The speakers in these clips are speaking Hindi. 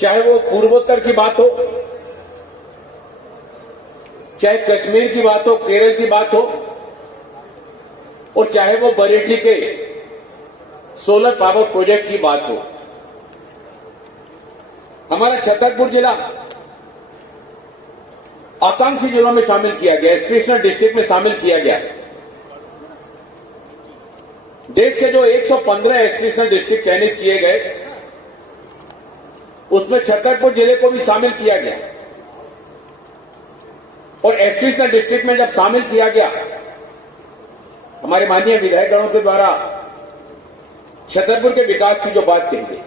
चाहे वो पूर्वोत्तर की बात हो, चाहे कश्मीर की बात हो, केरल की बात हो, और चाहे वो बरेली के सोलर पावर प्रोजेक्ट की बात हो। हमारा छतरपुर जिला आकांक्षी जिलों में शामिल किया गया, एस्पिरेशनल डिस्ट्रिक्ट में शामिल किया गया। देश के जो 115 एस्पिरेशनल डिस्ट्रिक्ट चयनित किए गए, उसमें छतरपुर जिले को भी शामिल किया गया। और एस्पिरेशनल डिस्ट्रिक्ट में जब शामिल किया गया, हमारे माननीय विधायकगणों के द्वारा छतरपुर के विकास की जो बात कही गई,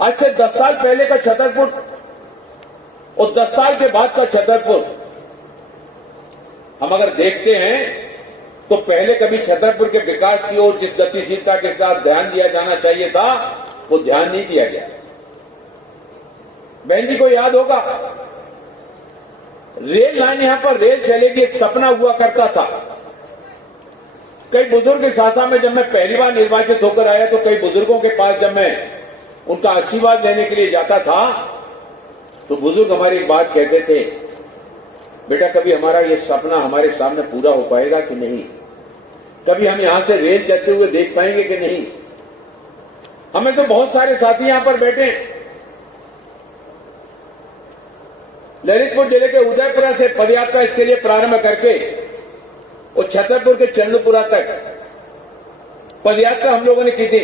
आज से 10 साल पहले का छतरपुर और 10 साल के बाद का छतरपुर हम अगर देखते हैं तो पहले कभी छतरपुर के विकास की ओर जिस गतिशीलता के साथ ध्यान दिया जाना चाहिए था, वो ध्यान नहीं दिया गया। बहन जी को याद होगा, रेल लाइन यहां पर रेल चलेगी एक सपना हुआ करता था। कई बुजुर्ग के शासन में जब मैं पहली बार निर्वाचित होकर आया तो कई बुजुर्गों के पास जब मैं उनका आशीर्वाद लेने के लिए जाता था तो बुजुर्ग हमारी एक बात कहते थे, बेटा कभी हमारा ये सपना हमारे सामने पूरा हो पाएगा कि नहीं, कभी हम यहां से रेल चलते हुए देख पाएंगे कि नहीं। हमें तो बहुत सारे साथी यहां पर बैठे, ललितपुर जिले के उदयपुरा से पदयात्रा इसके लिए प्रारंभ करके और छतरपुर के चंद्रपुरा तक पदयात्रा हम लोगों ने की थी।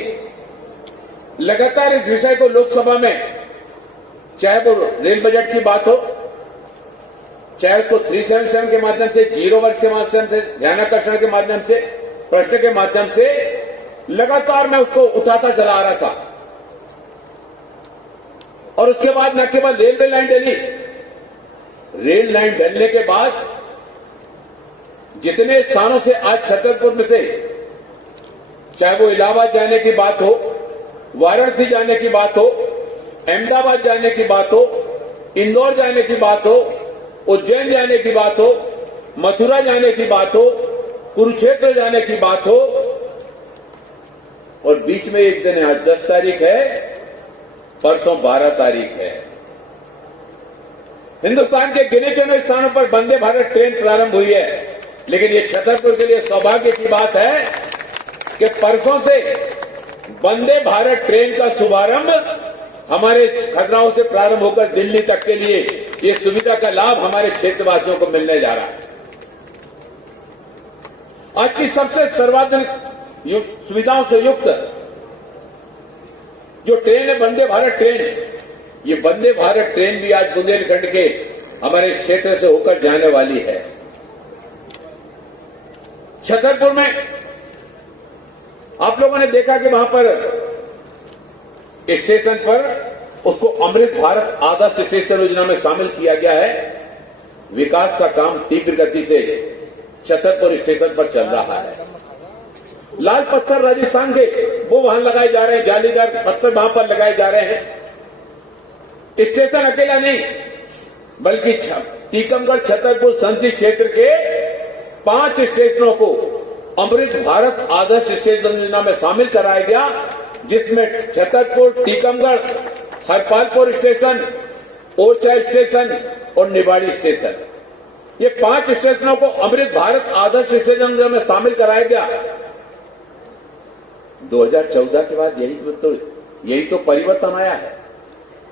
लगातार इस विषय को लोकसभा में, चाहे वो रेल बजट की बात हो, चाहे उसको 377 के माध्यम से, 0 वर्ष के माध्यम से, ध्यानाकर्षण के माध्यम से, प्रश्न के माध्यम से, लगातार मैं उसको उठाता चला आ रहा था। और उसके बाद न केवल रेलवे लाइन डली, रेल लाइन डलने के बाद जितने स्थानों से आज छतरपुर में से, चाहे वो इलाहाबाद जाने की बात हो, वाराणसी जाने की बात हो, अहमदाबाद जाने की बात हो, इंदौर जाने की बात हो, उज्जैन जाने की बात हो, मथुरा जाने की बात हो, कुरुक्षेत्र जाने की बात हो, और बीच में एक दिन है, आज 10 तारीख है, परसों 12 तारीख है। हिंदुस्तान के गिने चुने स्थानों पर वंदे भारत ट्रेन प्रारंभ हुई है, लेकिन ये छतरपुर के लिए सौभाग्य की बात है कि परसों से वंदे भारत ट्रेन का शुभारंभ हमारे खजुराहो से प्रारंभ होकर दिल्ली तक के लिए ये सुविधा का लाभ हमारे क्षेत्रवासियों को मिलने जा रहा है। आज की सबसे सर्वाधुनिक सुविधाओं से युक्त जो ट्रेन है वंदे भारत ट्रेन, ये वंदे भारत ट्रेन भी आज बुंदेलखंड के हमारे क्षेत्र से होकर जाने वाली है। छतरपुर में आप लोगों ने देखा कि वहां पर स्टेशन पर उसको अमृत भारत आदर्श स्टेशन योजना में शामिल किया गया है। विकास का काम तीव्र गति से छतरपुर स्टेशन पर चल रहा है। लाल पत्थर राजस्थान के वो वहां लगाए जा रहे हैं, जालीदार पत्थर वहां पर लगाए जा रहे हैं। स्टेशन अकेला नहीं, बल्कि टीकमगढ़ छतरपुर संसदीय क्षेत्र के 5 स्टेशनों को अमृत भारत आदर्श स्टेशन योजना में शामिल कराया गया, जिसमें छतरपुर, टीकमगढ़, हरपालपुर स्टेशन, ओरछा स्टेशन और निवाड़ी स्टेशन, ये 5 स्टेशनों को अमृत भारत आदर्श स्टेशन में शामिल कराया गया। 2014 के बाद यही तो परिवर्तन आया है।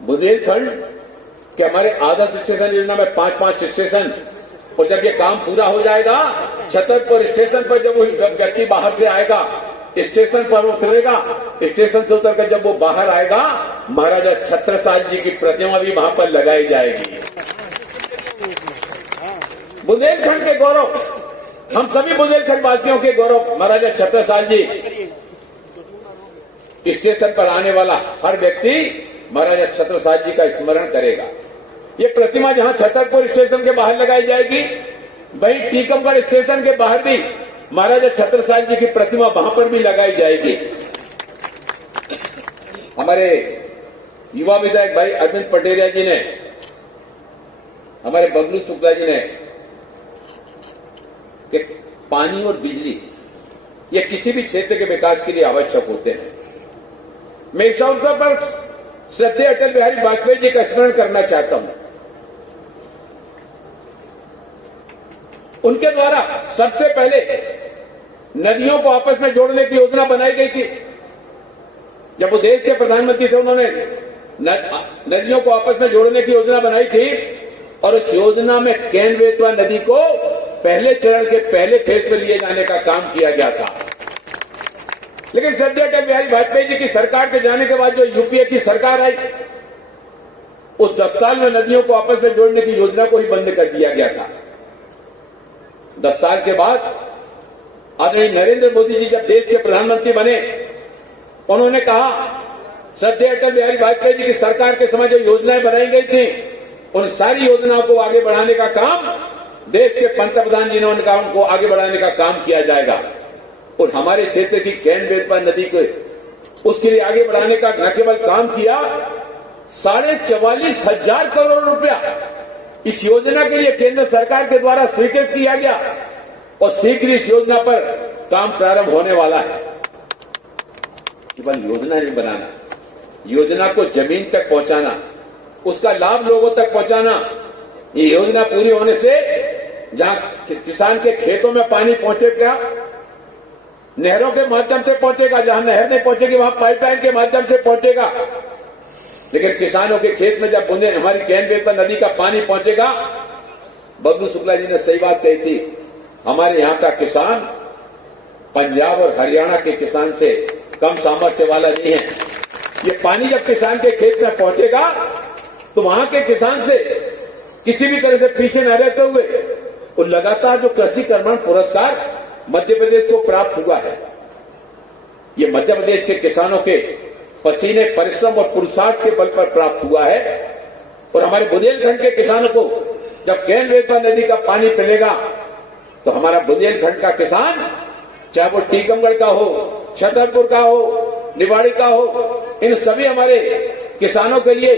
बुंदेलखंड के हमारे आदर्श स्टेशन योजना में 5-5 स्टेशन, और जब ये काम पूरा हो जाएगा, छतरपुर स्टेशन पर जब वो व्यक्ति बाहर से आएगा, स्टेशन पर उतरेगा, स्टेशन से उतरकर जब वो बाहर आएगा, महाराजा छत्रसाल जी की प्रतिमा भी वहां पर लगाई जाएगी। बुंदेलखंड के गौरव, हम सभी बुंदेलखंड वासियों के गौरव महाराजा छत्रसाल जी। स्टेशन पर आने वाला हर व्यक्ति महाराजा छत्रसाल जी का स्मरण करेगा। ये प्रतिमा जहां छतरपुर स्टेशन के बाहर लगाई जाएगी, वहीं टीकमगढ़ स्टेशन के बाहर भी महाराजा छत्रसाल जी की प्रतिमा वहां पर भी लगाई जाएगी। हमारे युवा विधायक भाई अरविंद पटेरिया जी ने, हमारे बबलू शुक्ला जी ने, कि पानी और बिजली ये किसी भी क्षेत्र के विकास के लिए आवश्यक होते हैं। मैं इस अवसर पर श्रद्धेय अटल बिहारी वाजपेयी जी का स्मरण करना चाहता हूं। उनके द्वारा सबसे पहले नदियों को आपस में जोड़ने की योजना बनाई गई थी। जब वो देश के प्रधानमंत्री थे, उन्होंने नदियों को आपस में जोड़ने की योजना बनाई थी और उस योजना में केन बेतवा नदी को पहले चरण के पहले फेज में लिए जाने का काम किया गया था। लेकिन श्रद्धेय अटल बिहारी वाजपेयी जी की सरकार के जाने के बाद जो यूपीए की सरकार आई, उस 10 साल में नदियों को आपस में जोड़ने की योजना को ही बंद कर दिया गया था। 10 साल के बाद आदरणीय नरेंद्र मोदी जी जब देश के प्रधानमंत्री बने, उन्होंने कहा श्रद्धेय अटल बिहारी वाजपेयी जी की सरकार के समय जो योजनाएं बनाई गई थी, उन सारी योजनाओं को आगे बढ़ाने का काम देश के पंतप्रधान जी ने उनको आगे बढ़ाने का काम किया जाएगा। और हमारे क्षेत्र की केन बेतवा नदी को उसके लिए आगे बढ़ाने का न केवल काम किया, 44,500 करोड़ रुपया इस योजना के लिए केंद्र सरकार के द्वारा स्वीकृत किया गया और शीघ्र इस योजना पर काम प्रारंभ होने वाला है। केवल योजना नहीं बनाना, योजना को जमीन तक पहुंचाना, उसका लाभ लोगों तक पहुंचाना। ये योजना पूरी होने से जहां किसान के खेतों में पानी पहुंचेगा, नहरों के माध्यम से पहुंचेगा, जहां नहर नहीं पहुंचेगी वहां पाइपलाइन के माध्यम से पहुंचेगा। लेकिन किसानों के खेत में जब बूंदे हमारी केन बेतवा नदी का पानी पहुंचेगा, बबलू शुक्ला जी ने सही बात कही थी, हमारे यहां का किसान पंजाब और हरियाणा के किसान से कम सामर्थ्य वाला नहीं है। ये पानी जब किसान के खेत में पहुंचेगा तो वहां के किसान से किसी भी तरह से पीछे न रहते हुए वो लगातार जो कृषि कर्मण पुरस्कार मध्य प्रदेश को प्राप्त हुआ है, ये मध्य प्रदेश के किसानों के पसीने, परिश्रम और पुरुषार्थ के बल पर प्राप्त हुआ है। और हमारे बुंदेलखंड के किसानों को जब केन बेतवा नदी का पानी मिलेगा तो हमारा बुंदेलखंड का किसान, चाहे वो टीकमगढ़ का हो, छतरपुर का हो, निवाड़ी का हो, इन सभी हमारे किसानों के लिए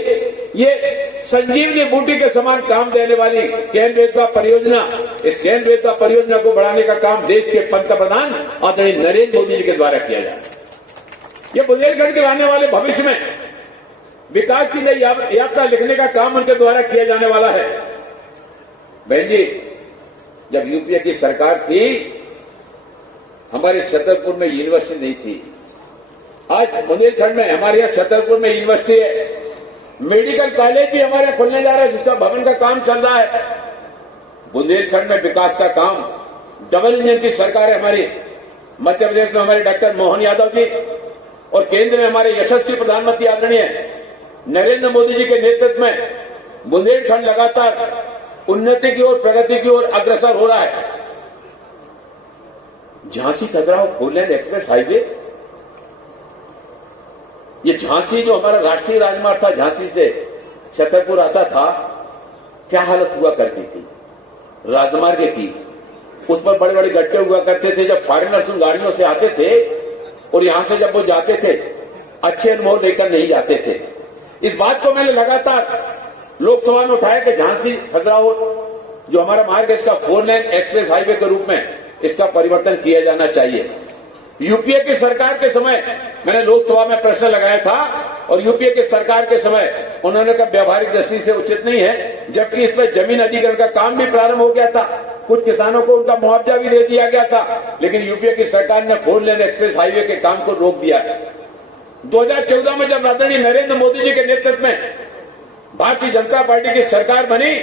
ये संजीवनी बूटी के समान काम देने वाली केन बेतवा परियोजना, इस केन बेतवा परियोजना को बढ़ाने का काम देश के पंतप्रधान आदरणीय नरेंद्र मोदी जी के द्वारा किया जाए। ये बुंदेलखंड के आने वाले भविष्य में विकास की नई यात्रा लिखने का काम उनके द्वारा किया जाने वाला है। बहन जी, जब यूपीए की सरकार थी, हमारे छतरपुर में यूनिवर्सिटी नहीं थी। आज बुंदेलखंड में हमारे यहां छतरपुर में यूनिवर्सिटी है, मेडिकल कॉलेज भी हमारे यहां खुलने जा रहा है, जिसका भवन का काम चल रहा है। बुंदेलखंड में विकास का काम, डबल इंजन की सरकार है हमारी। मध्य प्रदेश में हमारे डॉक्टर मोहन यादव जी और केंद्र में हमारे यशस्वी प्रधानमंत्री आदरणीय नरेंद्र मोदी जी के नेतृत्व में बुंदेलखंड लगातार उन्नति की ओर, प्रगति की ओर अग्रसर हो रहा है। झांसी खजुराहो 4 लेन एक्सप्रेस हाईवे, ये झांसी जो हमारा राष्ट्रीय राजमार्ग था, झांसी से छतरपुर आता था, क्या हालत हुआ करती थी राजमार्ग की। उस पर बड़े बड़े गड्ढे हुआ करते थे। जब फॉरेनर्स उन गाड़ियों से आते थे और यहां से जब वो जाते थे, अच्छे अनुभव लेकर नहीं जाते थे। इस बात को मैंने लगातार लोकसभा में उठाया कि झांसी खजुराहो जो हमारा मार्ग है, इसका 4 लेन एक्सप्रेस हाईवे के रूप में इसका परिवर्तन किया जाना चाहिए। यूपीए की सरकार के समय मैंने लोकसभा में प्रश्न लगाया था और यूपीए की सरकार के समय उन्होंने कहा व्यवहारिक दृष्टि से उचित नहीं है, जबकि इस पर जमीन अधिग्रहण का काम भी प्रारंभ हो गया था, कुछ किसानों को उनका मुआवजा भी दे दिया गया था। लेकिन यूपीए की सरकार ने 4 लेन एक्सप्रेस हाईवे के काम को रोक दिया। 2014 में जब आदरणीय नरेंद्र मोदी जी के नेतृत्व में भारतीय जनता पार्टी की सरकार बनी,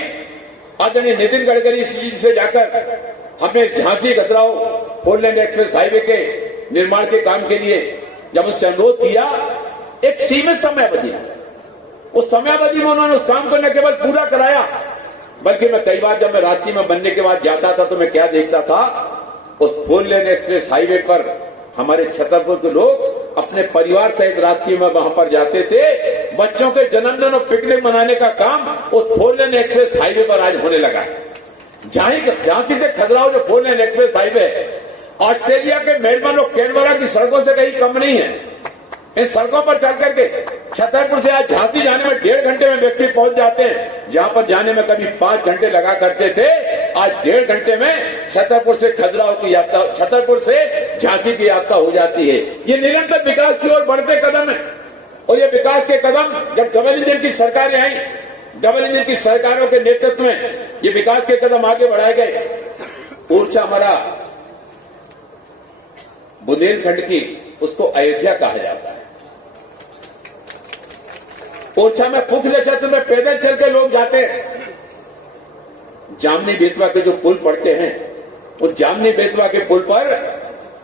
आदरणीय नितिन गडकरी जी से जाकर हमने झांसी खजुराहो 4 लेन एक्सप्रेस हाईवे के निर्माण के काम के लिए जब उनसे अनुरोध किया, एक सीमित समयावधि, उस समयावधि में उन्होंने उस काम को न केवल पूरा कराया, बल्कि मैं कई बार जब मैं रांची में बनने के बाद जाता था तो मैं क्या देखता था, उस 4 लेन एक्सप्रेस हाईवे पर हमारे छतरपुर के लोग अपने परिवार सहित रांची में वहां पर जाते थे। बच्चों के जन्मदिन और पिकनिक मनाने का काम उस 4 लेन एक्सप्रेस हाईवे पर आज होने लगा है। झांसी से खजुराहो जो 4 लेन एक्सप्रेस हाईवे है, ऑस्ट्रेलिया के मेलबर्न और कैनबरा की सड़कों से कहीं कम नहीं है। इन सड़कों पर चल करके छतरपुर से आज झांसी जाने में 1.5 घंटे में व्यक्ति पहुंच जाते हैं, जहां पर जाने में कभी 5 घंटे लगा करते थे, आज 1.5 घंटे में छतरपुर से खजुराहो की यात्रा, छतरपुर से झांसी की यात्रा हो जाती है। ये निरंतर विकास की ओर बढ़ते कदम है। और ये विकास के कदम जब डबल इंजन की सरकारें आई, डबल इंजन की सरकारों के नेतृत्व में ये विकास के कदम आगे बढ़ाए गए। ओरछा हमारा बुंदेलखंड की उसको अयोध्या कहा जाता है। ओरछा में पुख नक्षत्र में पैदल चल के लोग जाते हैं। जामनी बेतवा के जो पुल पड़ते हैं, उस जामनी बेतवा के पुल पर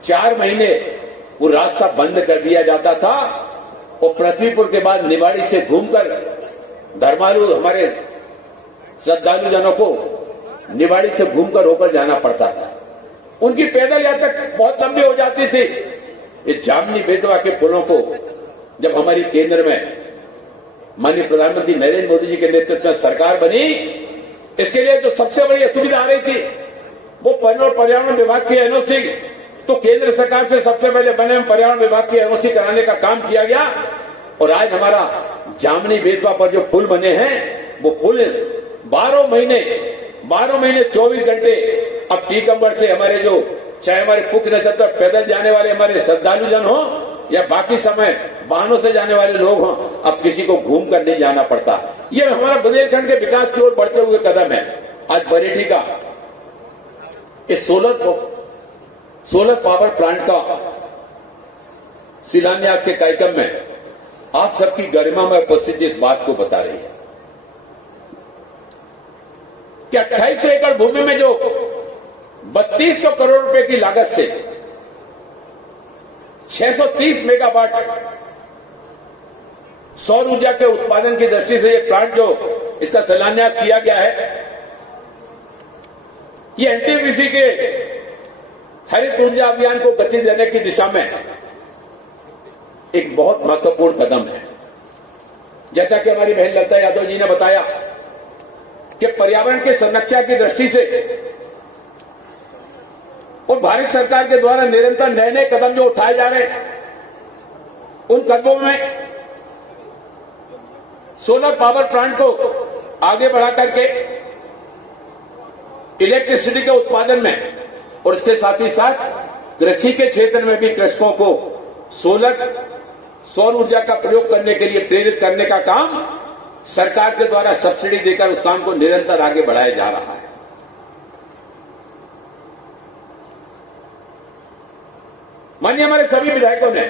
4 महीने वो रास्ता बंद कर दिया जाता था और पृथ्वीपुर के बाद निवाड़ी से घूमकर धर्मालु हमारे श्रद्धालु जनों को निवाड़ी से घूमकर होकर जाना पड़ता था। उनकी पैदल यात्रा बहुत लंबी हो जाती थी। ये जामनी बेतवा के पुलों को जब हमारी केंद्र में माननीय प्रधानमंत्री नरेंद्र मोदी जी के नेतृत्व में सरकार बनी, इसके लिए जो सबसे बड़ी असुविधा आ रही थी वो वन और पर्यावरण विभाग की एनओसी, तो केंद्र सरकार से सबसे पहले बने पर्यावरण विभाग की एनओसी कराने का काम किया गया। और आज हमारा जामनी बेतवा पर जो पुल बने हैं, वो पुल 12 महीने 24 घंटे अब टीकमगढ़ से हमारे जो चाहे हमारे पुख नक्षत्र पैदल जाने वाले हमारे श्रद्धालु जन हो या बाकी समय वाहनों से जाने वाले लोग हों, अब किसी को घूम कर नहीं जाना पड़ता। ये हमारा बुंदेलखंड के विकास की ओर बढ़ते हुए कदम है। आज बरेठी का इस सोलर पावर प्लांट का शिलान्यास के कार्यक्रम में आप सबकी गरिमा में उपस्थिति इस बात को बता रही है कि 2800 एकड़ भूमि में जो 3200 करोड़ रुपए की लागत से 630 मेगावाट सौर ऊर्जा के उत्पादन की दृष्टि से ये प्लांट जो इसका शिलान्यास किया गया है, ये एनटीपीसी के हरित ऊर्जा अभियान को गति देने की दिशा में एक बहुत महत्वपूर्ण कदम है। जैसा कि हमारी बहन ललिता यादव जी ने बताया कि पर्यावरण के संरक्षण की दृष्टि से और भारत सरकार के द्वारा निरंतर नए नए कदम जो उठाए जा रहे हैं, उन कदमों में सोलर पावर प्लांट को आगे बढ़ा करके इलेक्ट्रिसिटी के उत्पादन में और इसके साथ ही साथ कृषि के क्षेत्र में भी कृषकों को सौर ऊर्जा का प्रयोग करने के लिए प्रेरित करने का काम सरकार के द्वारा सब्सिडी देकर उस काम को निरंतर आगे बढ़ाया जा रहा है। माननीय हमारे सभी विधायकों ने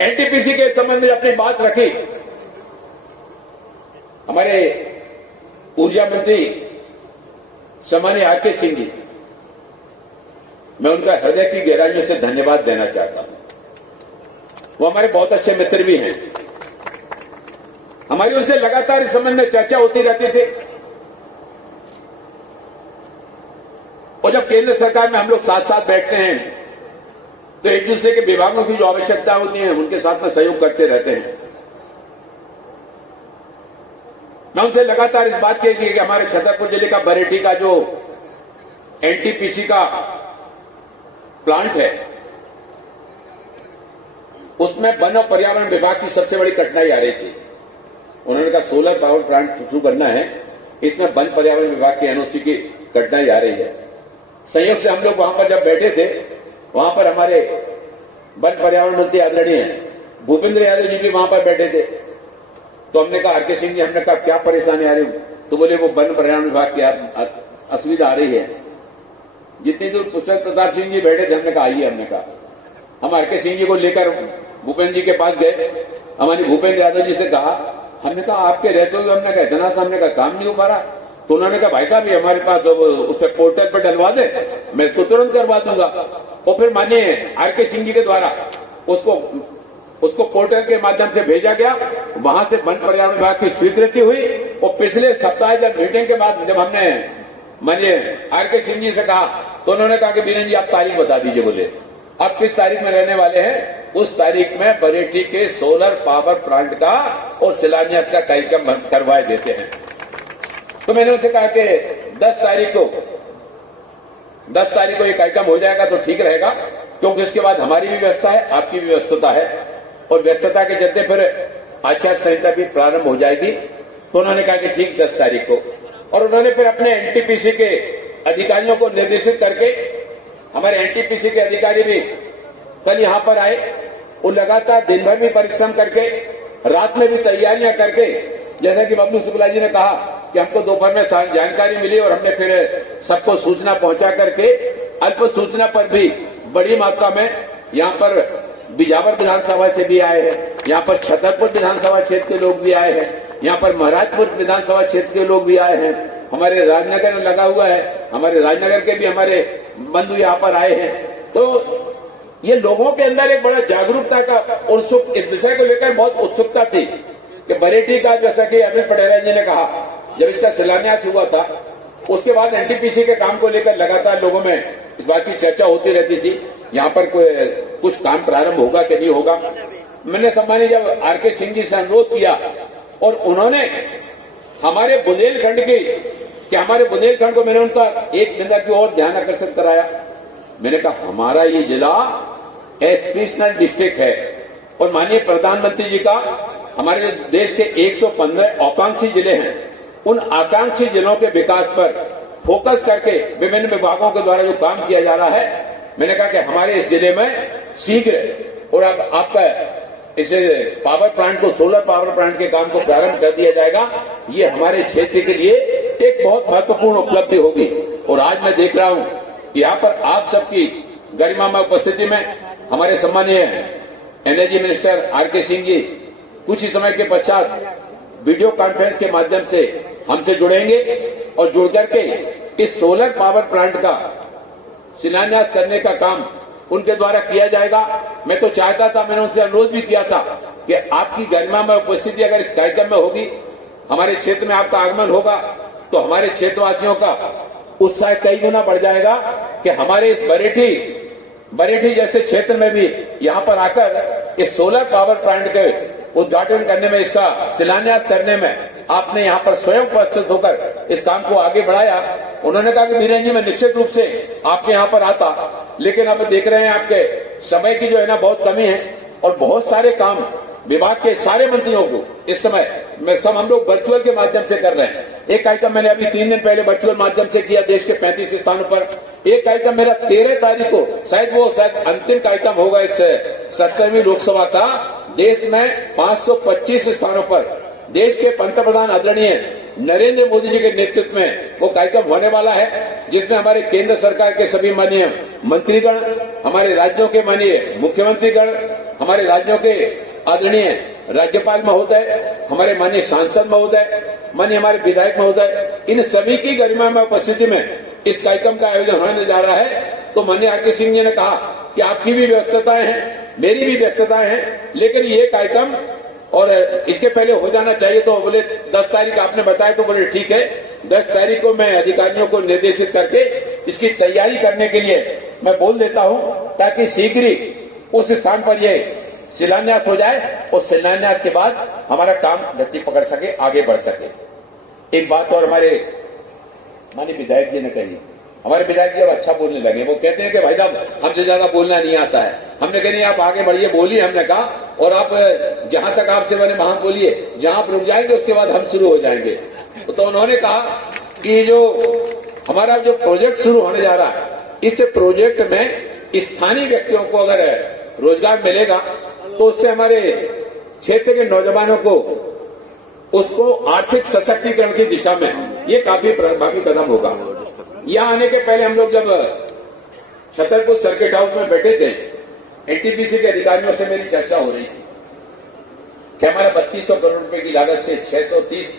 एनटीपीसी के संबंध में अपनी बात रखी। हमारे ऊर्जा मंत्री सम्मानीय आरके सिंह जी, मैं उनका हृदय की गहराइयों से धन्यवाद देना चाहता हूं। वो हमारे बहुत अच्छे मित्र भी हैं। हमारी उनसे लगातार इस संबंध में चर्चा होती रहती थी और जब केंद्र सरकार में हम लोग साथ साथ बैठते हैं तो एक दूसरे के विभागों की जो आवश्यकता होती है उनके साथ में सहयोग करते रहते हैं। मैं उनसे लगातार इस बात की कि हमारे छतरपुर जिले का बरेठी का जो एनटीपीसी का प्लांट है, उसमें वन और पर्यावरण विभाग की सबसे बड़ी कठिनाई आ रही थी। उन्होंने कहा सोलर पावर प्लांट शुरू करना है, इसमें वन पर्यावरण विभाग की एनओसी की कठिनाई आ रही है। संयोग से हम लोग वहां पर जब बैठे थे, वहां पर हमारे वन पर्यावरण मंत्री आदरणीय भूपेंद्र यादव जी भी वहां पर बैठे थे। तो हमने कहा आरके सिंह जी, हमने कहा क्या परेशानी आ रही है? तो बोले वो वन पर्यावरण विभाग की असुविधा आ रही है। जितनी दूर पुष्पेंद्र प्रताप सिंह जी बैठे थे, हमने कहा आइए। हमने कहा हम आरके सिंह जी को लेकर भूपेंद्र जी के पास गए। हमारी भूपेंद्र यादव जी से कहा, हमने कहा आपके रहते हुए हमने कहा इतना सा हमने कहा काम नहीं हो पा रहा। तो उन्होंने कहा भाई साहब ये हमारे पास उस पर पोर्टल पर डलवा दे, मैं इसको तुरंत करवा दूंगा। और फिर माननीय आरके सिंह जी के द्वारा उसको पोर्टल के माध्यम से भेजा गया। वहां से वन पर्यावरण विभाग की स्वीकृति हुई और पिछले सप्ताह जब मीटिंग के बाद जब हमने माननीय आरके सिंह जी से कहा तो उन्होंने कहा कि बीरेन जी आप तारीख बता दीजिए। बोले आप किस तारीख में रहने वाले हैं? उस तारीख में बरेठी के सोलर पावर प्लांट का और शिलान्यास का कार्यक्रम करवाए देते हैं। तो मैंने उनसे कहा कि 10 तारीख को ये कार्यक्रम हो जाएगा तो ठीक रहेगा, क्योंकि इसके बाद हमारी भी व्यवस्था है, आपकी भी व्यस्तता है और व्यस्तता के चलते फिर आचार संहिता भी प्रारंभ हो जाएगी। तो उन्होंने कहा कि ठीक 10 तारीख को। और उन्होंने फिर अपने एनटीपीसी के अधिकारियों को निर्देशित करके, हमारे एनटीपीसी के अधिकारी भी कल यहां पर आए वो लगातार दिन भर भी परिश्रम करके, रात में भी तैयारियां करके, जैसा कि बबलू शुक्ला जी ने कहा कि हमको दोपहर में जानकारी मिली और हमने फिर सबको सूचना पहुंचा करके अल्प सूचना पर भी बड़ी मात्रा में यहाँ पर बिजावर विधानसभा से भी आए हैं, यहाँ पर छतरपुर विधानसभा क्षेत्र के लोग भी आए हैं, यहाँ पर महाराजपुर विधानसभा क्षेत्र के लोग भी आए हैं, हमारे राजनगर में लगा हुआ है, हमारे राजनगर के भी हमारे बंधु यहाँ पर आए हैं। तो ये लोगों के अंदर एक बड़ा जागरूकता का उत्सुक, इस विषय को लेकर बहुत उत्सुकता थी कि बरेठी का, जैसा कि अमित पटेल जी ने कहा, जब इसका शिलान्यास हुआ था उसके बाद एनटीपीसी के काम को लेकर लगातार लोगों में इस बात की चर्चा होती रहती थी, यहाँ पर कुछ काम प्रारंभ होगा कि नहीं होगा। मैंने सम्मानित जब आरके सिंह जी से अनुरोध किया और उन्होंने हमारे बुंदेलखंड को मैंने उनका एक बिंदा की ओर ध्यान आकर्षित कराया। मैंने कहा हमारा ये जिला एस्पिरेशनल डिस्ट्रिक्ट है और माननीय प्रधानमंत्री जी का, हमारे देश के 115 आकांक्षी जिले हैं, उन आकांक्षी जिलों के विकास पर फोकस करके विभिन्न विभागों के द्वारा जो काम किया जा रहा है, मैंने कहा कि हमारे इस जिले में शीघ्र, और अब आपका इसे पावर प्लांट को, सोलर पावर प्लांट के काम को प्रारंभ कर दिया जाएगा। ये हमारे क्षेत्र के लिए एक बहुत महत्वपूर्ण उपलब्धि होगी। और आज मैं देख रहा हूं कि यहाँ पर आप सबकी गरिमामय उपस्थिति में हमारे सम्मानीय energy minister R K Singh ji कुछ ही समय के पश्चात वीडियो कॉन्फ्रेंस के माध्यम से हमसे जुड़ेंगे और जुड़ करके इस सोलर पावर प्लांट का शिलान्यास करने का काम उनके द्वारा किया जाएगा। मैं तो चाहता था, मैंने उनसे अनुरोध भी किया था कि आपकी गरिमा में उपस्थिति अगर इस कार्यक्रम में होगी, हमारे क्षेत्र में आपका आगमन होगा, तो हमारे क्षेत्रवासियों का उत्साह कई गुना बढ़ जाएगा कि हमारे इस बरेठी जैसे क्षेत्र में भी यहाँ पर आकर इस सोलर पावर प्लांट के उद्घाटन करने में, इसका शिलान्यास करने में आपने यहाँ पर स्वयं उपस्थित होकर इस काम को आगे बढ़ाया। उन्होंने कहा कि बीरेन जी मैं निश्चित रूप से आपके यहाँ पर आता, लेकिन अब देख रहे हैं आपके समय की जो है ना बहुत कमी है और बहुत सारे काम विभाग के सारे मंत्रियों को इस समय सब हम लोग वर्चुअल के माध्यम से कर रहे हैं। एक कार्यक्रम मैंने अभी 3 दिन पहले वर्चुअल माध्यम से किया देश के 35 स्थानों पर। एक कार्यक्रम मेरा 13 तारीख को, शायद अंतिम कार्यक्रम होगा इस 17वीं लोकसभा का, देश में 525 स्थानों पर देश के पंतप्रधान आदरणीय नरेंद्र मोदी जी के नेतृत्व में वो कार्यक्रम होने वाला है, जिसमें हमारे केंद्र सरकार के सभी माननीय मंत्रीगण, हमारे राज्यों के माननीय मुख्यमंत्रीगण, हमारे राज्यों के आदरणीय राज्यपाल महोदय, हमारे माननीय सांसद महोदय, माननीय हमारे विधायक महोदय, इन सभी की गरिमा में उपस्थिति में इस कार्यक्रम का आयोजन होने जा रहा है। तो माननीय आरके सिंह जी ने कहा कि आपकी भी व्यस्तताएं हैं, मेरी भी व्यस्तताएं हैं, लेकिन ये कार्यक्रम और इसके पहले हो जाना चाहिए। तो बोले 10 तारीख आपने बताया, तो बोले ठीक है, 10 तारीख को मैं अधिकारियों को निर्देशित करके इसकी तैयारी करने के लिए मैं बोल देता हूं, ताकि शीघ्र ही उस स्थान पर ये शिलान्यास हो जाए और शिलान्यास के बाद हमारा काम गति पकड़ सके, आगे बढ़ सके। एक बात और हमारे माननीय विधायक जी ने कही, हमारे विधायक जी अब अच्छा बोलने लगे। वो कहते हैं कि भाई साहब हमसे ज्यादा बोलना नहीं आता है। हमने कहा नहीं, आप आगे बढ़िए, बोलिए, हमने कहा, और आप जहां तक आपसे बने वहां बोलिए, जहां आप रुक जाएंगे उसके बाद हम शुरू हो जाएंगे। तो उन्होंने कहा कि जो हमारा जो प्रोजेक्ट शुरू होने जा रहा है, इस प्रोजेक्ट में स्थानीय व्यक्तियों को अगर रोजगार मिलेगा तो उससे हमारे क्षेत्र के नौजवानों को, उसको आर्थिक सशक्तिकरण की दिशा में ये काफी प्रभावी कदम होगा। यहां आने के पहले हम लोग जब छतरपुर सर्किट हाउस में बैठे थे, एनटीपीसी के अधिकारियों से मेरी चर्चा हो रही थी कि हमारा 3200 करोड़ रुपए की लागत से 630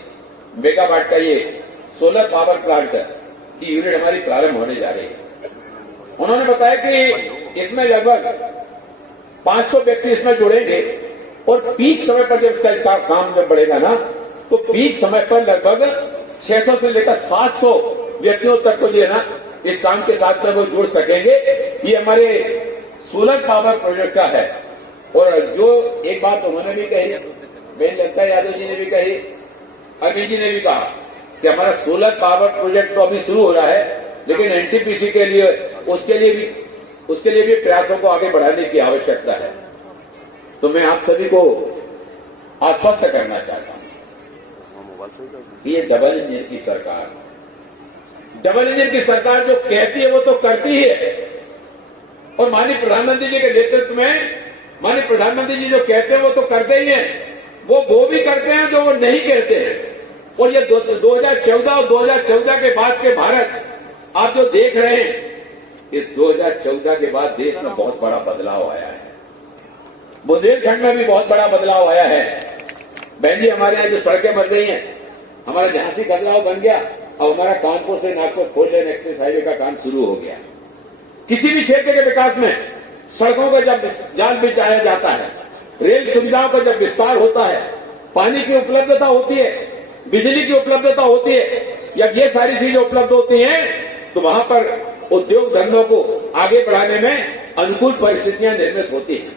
मेगावाट का ये सोलर पावर प्लांट की यूनिट हमारी प्रारंभ होने जा रही है। उन्होंने बताया कि इसमें लगभग 500 व्यक्ति इसमें जुड़ेंगे और पीक समय पर जब इसका काम जब बढ़ेगा ना, तो पीक समय पर लगभग 600 से लेकर 700 व्यक्तियों तक को जो है ना इस काम के साथ में वो जुड़ सकेंगे। ये हमारे सोलर पावर प्रोजेक्ट का है। और जो एक बात उन्होंने भी कही, बेन ललिता यादव जी ने भी कही, अभी जी ने भी कहा कि हमारा सोलर पावर प्रोजेक्ट तो अभी शुरू हो रहा है, लेकिन एनटीपीसी के लिए उसके लिए भी प्रयासों को आगे बढ़ाने की आवश्यकता है। तो मैं आप सभी को आश्वस्त करना चाहता हूं कि ये डबल इंजन की सरकार, डबल इंजन की सरकार जो कहती है वो तो करती ही है। और माननीय प्रधानमंत्री जी के नेतृत्व में माननीय प्रधानमंत्री जी जो कहते हैं वो तो करते ही हैं, वो भी करते हैं जो वो नहीं कहते हैं। और ये 2014 और 2014 के बाद के भारत आप जो देख रहे हैं, इस 2014 के बाद देश में बहुत बड़ा बदलाव आया है। बुंदेलखंड में भी बहुत बड़ा बदलाव आया है। बहन जी, हमारे यहाँ जो सड़कें बन रही हैं, हमारा झांसी बदलाव बन गया, अब हमारा कानपुर से नागपुर 4 लेन एक्सप्रेस हाईवे का काम शुरू हो गया। किसी भी क्षेत्र के विकास में सड़कों का जब जाल बिछाया जाता है, रेल सुविधाओं का जब विस्तार होता है, पानी की उपलब्धता होती है, बिजली की उपलब्धता होती है, या ये सारी चीजें उपलब्ध होती हैं, तो वहां पर उद्योग धंधों को आगे बढ़ाने में अनुकूल परिस्थितियां निर्मित होती हैं।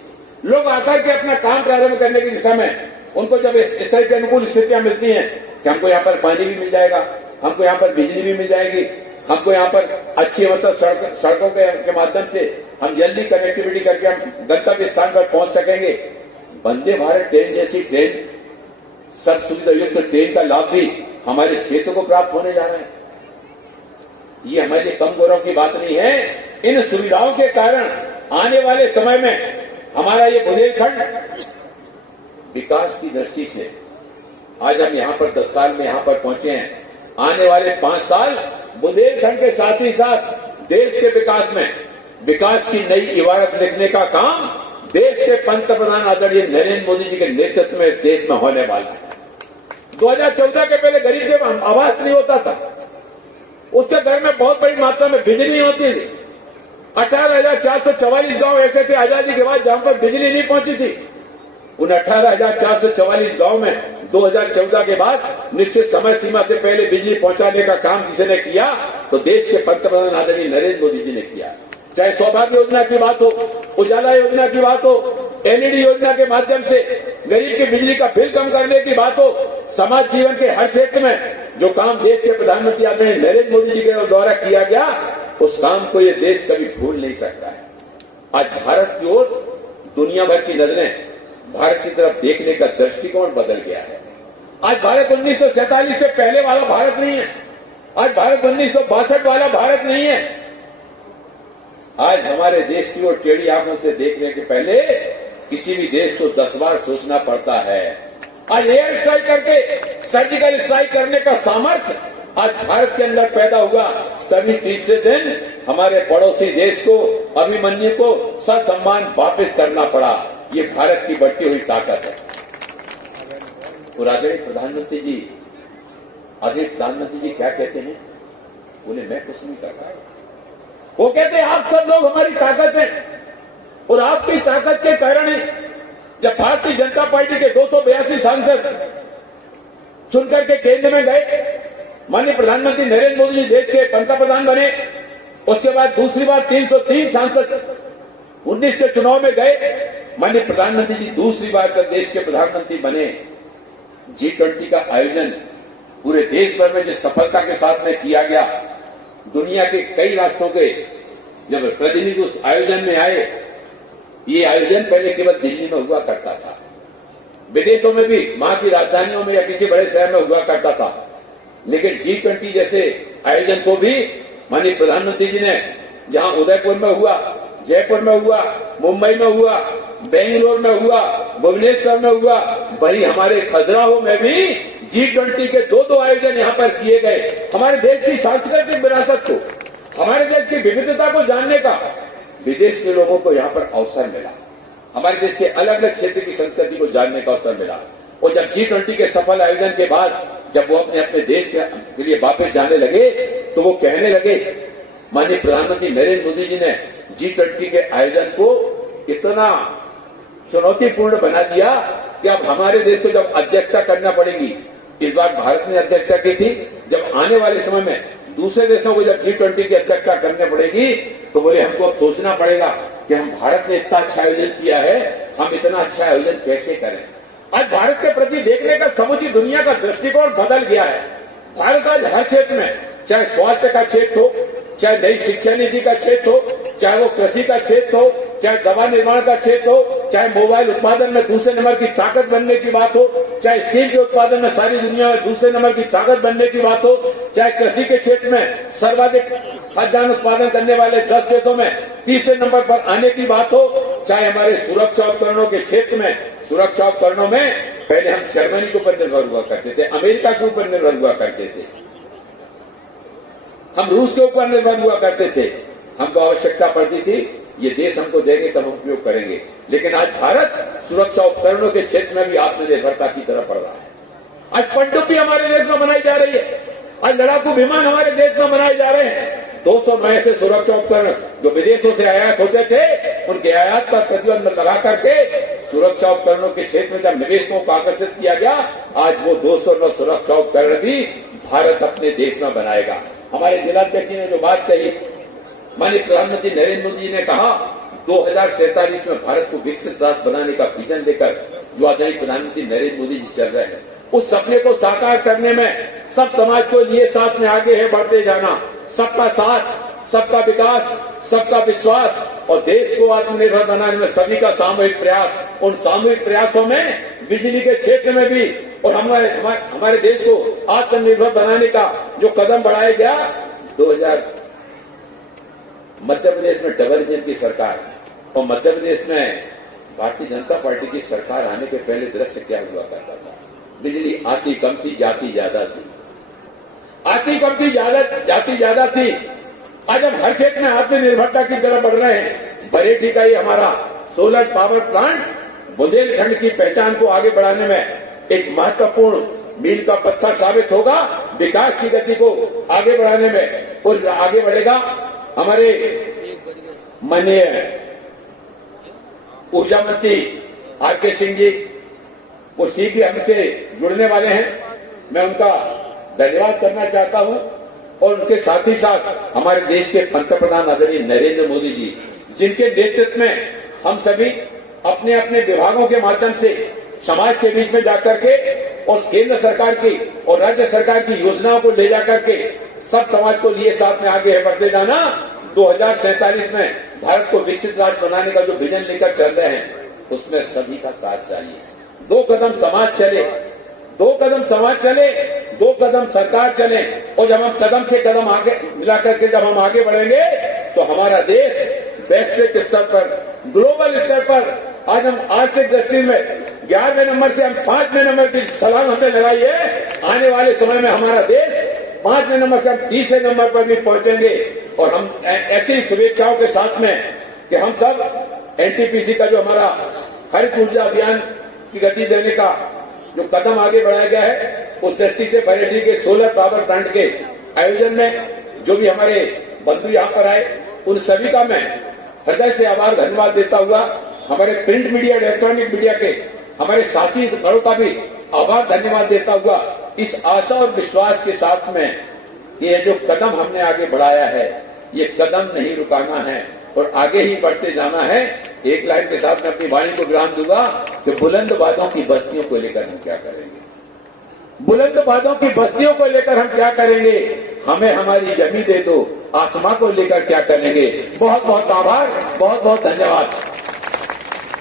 लोग आकर के अपना काम प्रारंभ करने की दिशा में उनको जब इस तरह की अनुकूल स्थितियां मिलती हैं कि हमको यहाँ पर पानी भी मिल जाएगा, हमको यहाँ पर बिजली भी मिल जाएगी, हमको यहाँ पर अच्छी मतलब सड़कों के माध्यम से हम जल्दी कनेक्टिविटी करके हम गंतव्य स्थान पर पहुंच सकेंगे। वंदे भारत ट्रेन जैसी ट्रेन, सब सुविधा युक्त ट्रेन का लाभ भी हमारे क्षेत्र को प्राप्त होने जा रहा है। ये हमारे लिए कम गौरव की बात नहीं है। इन सुविधाओं के कारण आने वाले समय में हमारा ये बुंदेलखंड विकास की दृष्टि से आज हम यहां पर 10 साल में यहां पर पहुंचे हैं। आने वाले 5 साल बुंदेलखंड के साथ ही साथ देश के विकास में विकास की नई इबारत लिखने का काम देश के पंतप्रधान आदरणीय नरेंद्र मोदी जी के नेतृत्व में इस देश में होने वाला है। 2014 के पहले गरीब के आवास नहीं होता था, उसके घर में बहुत बड़ी मात्रा में बिजली नहीं होती थी। 18,444 गांव ऐसे थे आजादी के बाद जहां पर बिजली नहीं पहुंची थी। उन 18,444 गांव में 2014 के बाद निश्चित समय सीमा से पहले बिजली पहुंचाने का काम किसी ने किया तो देश के पंतप्रधान आदरणीय नरेंद्र मोदी जी ने किया। चाहे सौभाग्य योजना की बात हो, उजाला योजना की बात हो, एलईडी योजना के माध्यम से गरीब की बिजली का बिल कम करने की बात हो, समाज जीवन के हर क्षेत्र में जो काम देश के प्रधानमंत्री आदरणीय नरेंद्र मोदी जी के द्वारा किया गया, उस काम को ये देश कभी भूल नहीं सकता है। आज भारत की ओर दुनिया भर की नजरें भारत की तरफ देखने का दृष्टिकोण बदल गया है। आज भारत 1947 से पहले वाला भारत नहीं है। आज भारत 1962 वाला भारत नहीं है। आज हमारे देश की ओर टेढ़ी आंखों से देखने के पहले किसी भी देश को 10 बार सोचना पड़ता है। आज एयर स्ट्राइक करके सर्जिकल स्ट्राइक करने का सामर्थ्य आज भारत के अंदर पैदा हुआ, तभी तीसरे दिन हमारे पड़ोसी देश को, अभिमन्यु को ससम्मान वापस करना पड़ा। ये भारत की बढ़ती हुई ताकत है। और आदरणीय प्रधानमंत्री जी क्या कहते हैं? बोले मैं कुछ नहीं कर रहा। वो कहते हैं आप सब लोग हमारी ताकत हैं और आपकी ताकत के कारण ही जब भारतीय जनता पार्टी के 282 सांसद चुनकर के केंद्र में गए, माननीय प्रधानमंत्री नरेंद्र मोदी जी देश के पंतप्रधान बने, उसके बाद दूसरी बार 303 सांसद 19 के चुनाव में गए, माननीय प्रधानमंत्री जी दूसरी बार तक देश के प्रधानमंत्री बने। G20 का आयोजन पूरे देश भर में जिस सफलता के साथ में किया गया, दुनिया के कई राष्ट्रों के जब प्रतिनिधि उस आयोजन में आए, ये आयोजन पहले केवल दिल्ली में हुआ करता था, विदेशों में भी वहां की राजधानियों में या किसी बड़े शहर में हुआ करता था, लेकिन G20 जैसे आयोजन को भी माननीय प्रधानमंत्री जी ने जहां उदयपुर में हुआ, जयपुर में हुआ, मुंबई में हुआ, बेंगलोर में हुआ, भुवनेश्वर में हुआ, वही हमारे खजुराहो में भी G20 के 2 आयोजन यहां पर किए गए। हमारे देश की सांस्कृतिक विरासत को, हमारे देश की विविधता को जानने का विदेश के लोगों को यहां पर अवसर मिला। हमारे देश के अलग अलग क्षेत्र की संस्कृति को जानने का अवसर मिला। और जब G20 के सफल आयोजन के बाद जब वो अपने देश के लिए वापस जाने लगे तो वो कहने लगे, माननीय प्रधानमंत्री नरेंद्र मोदी जी ने G20 के आयोजन को इतना चुनौतीपूर्ण बना दिया कि अब हमारे देश को जब अध्यक्षता करना पड़ेगी, इस बार भारत ने अध्यक्षता की थी, जब आने वाले समय में दूसरे देशों को जब G20 की अध्यक्षता करनी पड़ेगी तो बोले हमको अब सोचना पड़ेगा कि हम भारत ने इतना अच्छा आयोजन किया है, हम इतना अच्छा आयोजन कैसे करें। आज भारत के प्रति देखने का समूची दुनिया का दृष्टिकोण बदल गया है। भारत आज हर क्षेत्र में, चाहे स्वास्थ्य का क्षेत्र हो, चाहे नई शिक्षा नीति का क्षेत्र हो, चाहे वो कृषि का क्षेत्र हो, चाहे दवा निर्माण का क्षेत्र हो, चाहे मोबाइल उत्पादन में दूसरे नंबर की ताकत बनने की बात हो, चाहे स्टील के उत्पादन में सारी दुनिया में दूसरे नंबर की ताकत बनने की बात हो, चाहे कृषि के क्षेत्र में सर्वाधिक खाद्यान्न उत्पादन करने वाले 10 देशों में तीसरे नंबर पर आने की बात हो, चाहे हमारे सुरक्षा उपकरणों के क्षेत्र में, सुरक्षा उपकरणों में पहले हम जर्मनी के ऊपर निर्भर हुआ करते थे, अमेरिका के ऊपर निर्भर हुआ करते थे, हम रूस के ऊपर निर्भर हुआ करते थे। हमको आवश्यकता पड़ती थी ये देश हमको देंगे तब हम उपयोग करेंगे, लेकिन आज भारत सुरक्षा उपकरणों के क्षेत्र में भी आत्मनिर्भरता की तरफ बढ़ रहा है। आज पनडुब्बी हमारे देश में बनाई जा रही है, आज लड़ाकू विमान हमारे देश में बनाए जा रहे हैं। 200 नए से सुरक्षा उपकरण जो विदेशों से आयात होते थे, उनके आयात पर प्रतिबंध लगा करके सुरक्षा उपकरणों के क्षेत्र में जब निवेशकों को आकर्षित किया गया, आज वो 209 सुरक्षा उपकरण भी भारत अपने देश में बनाएगा। हमारे जिलाध्यक्ष जी ने जो बात कही, माननीय प्रधानमंत्री नरेंद्र मोदी जी ने कहा 2047 में भारत को विकसित राष्ट्र बनाने का विजन लेकर जो आदरणीय प्रधानमंत्री नरेंद्र मोदी जी चल रहे हैं, उस सपने को साकार करने में सब समाज को लिए साथ में आगे है बढ़ते जाना, सबका साथ, सबका विकास, सबका विश्वास और देश को आत्मनिर्भर बनाने में सभी का सामूहिक प्रयास। उन सामूहिक प्रयासों में बिजली के क्षेत्र में भी और हमारे देश को आत्मनिर्भर बनाने का जो कदम बढ़ाया गया, 2000 मध्य प्रदेश में डबल इंजन की सरकार और मध्य प्रदेश में भारतीय जनता पार्टी की सरकार आने के पहले दृश्य क्या हुआ करता था। बिजली आती कम थी, जाती ज्यादा थी, आती कम थी, जाती ज्यादा थी। आज हम हर क्षेत्र में आत्मनिर्भरता की तरफ बढ़ रहे हैं। बरेली का ये हमारा सोलर पावर प्लांट बुंदेलखंड की पहचान को आगे बढ़ाने में एक महत्वपूर्ण मील का पत्थर साबित होगा, विकास की गति को आगे बढ़ाने में और आगे बढ़ेगा। हमारे माननीय ऊर्जा मंत्री आर.के. सिंह जी, वो शीघ्र हमसे जुड़ने वाले हैं, मैं उनका धन्यवाद करना चाहता हूं और उनके साथ ही साथ हमारे देश के पंतप्रधान आदरणीय नरेंद्र मोदी जी, जिनके नेतृत्व में हम सभी अपने अपने विभागों के माध्यम से समाज के बीच में जाकर के और केंद्र सरकार की और राज्य सरकार की योजनाओं को ले जाकर के सब समाज को लिए साथ में आगे बढ़ते जाना। 2047 में भारत को विकसित राज्य बनाने का जो विजन लेकर चल रहे हैं, उसमें सभी का साथ चाहिए। 2 कदम समाज चले, 2 कदम समाज चले, 2 कदम सरकार चले और जब हम कदम से कदम आगे मिला करके जब हम आगे बढ़ेंगे तो हमारा देश वैश्विक स्तर पर, ग्लोबल स्तर पर, आज हम आर्थिक दृष्टि में 11वें नंबर से हम 5वें नंबर की छलांग हमने लगाई है। आने वाले समय में हमारा देश 5वें नंबर से हम 30वें नंबर पर भी पहुंचेंगे और हम ऐसी शुभेच्छाओं के साथ में कि हम सब एनटीपीसी का जो हमारा हरित ऊर्जा अभियान की गति देने का जो कदम आगे बढ़ाया गया है, उस दृष्टि से बरेली के सोलर पावर प्लांट के आयोजन में जो भी हमारे बंधु यहां पर आए, उन सभी का मैं हृदय से आभार धन्यवाद देता हुआ, हमारे प्रिंट मीडिया, इलेक्ट्रॉनिक मीडिया के हमारे साथी बड़ों का भी आभार धन्यवाद देता हुआ, इस आशा और विश्वास के साथ में ये जो कदम हमने आगे बढ़ाया है, ये कदम नहीं रुकाना है और आगे ही बढ़ते जाना है। एक लाइन के साथ मैं अपनी वाणी को विराम दूंगा कि बुलंदबादों की बस्तियों को लेकर हम क्या करेंगे, बुलंदबादों की बस्तियों को लेकर हम क्या करेंगे, हमें हमारी जमीन दे दो, आसमां को लेकर क्या करेंगे। बहुत बहुत आभार, बहुत बहुत धन्यवाद।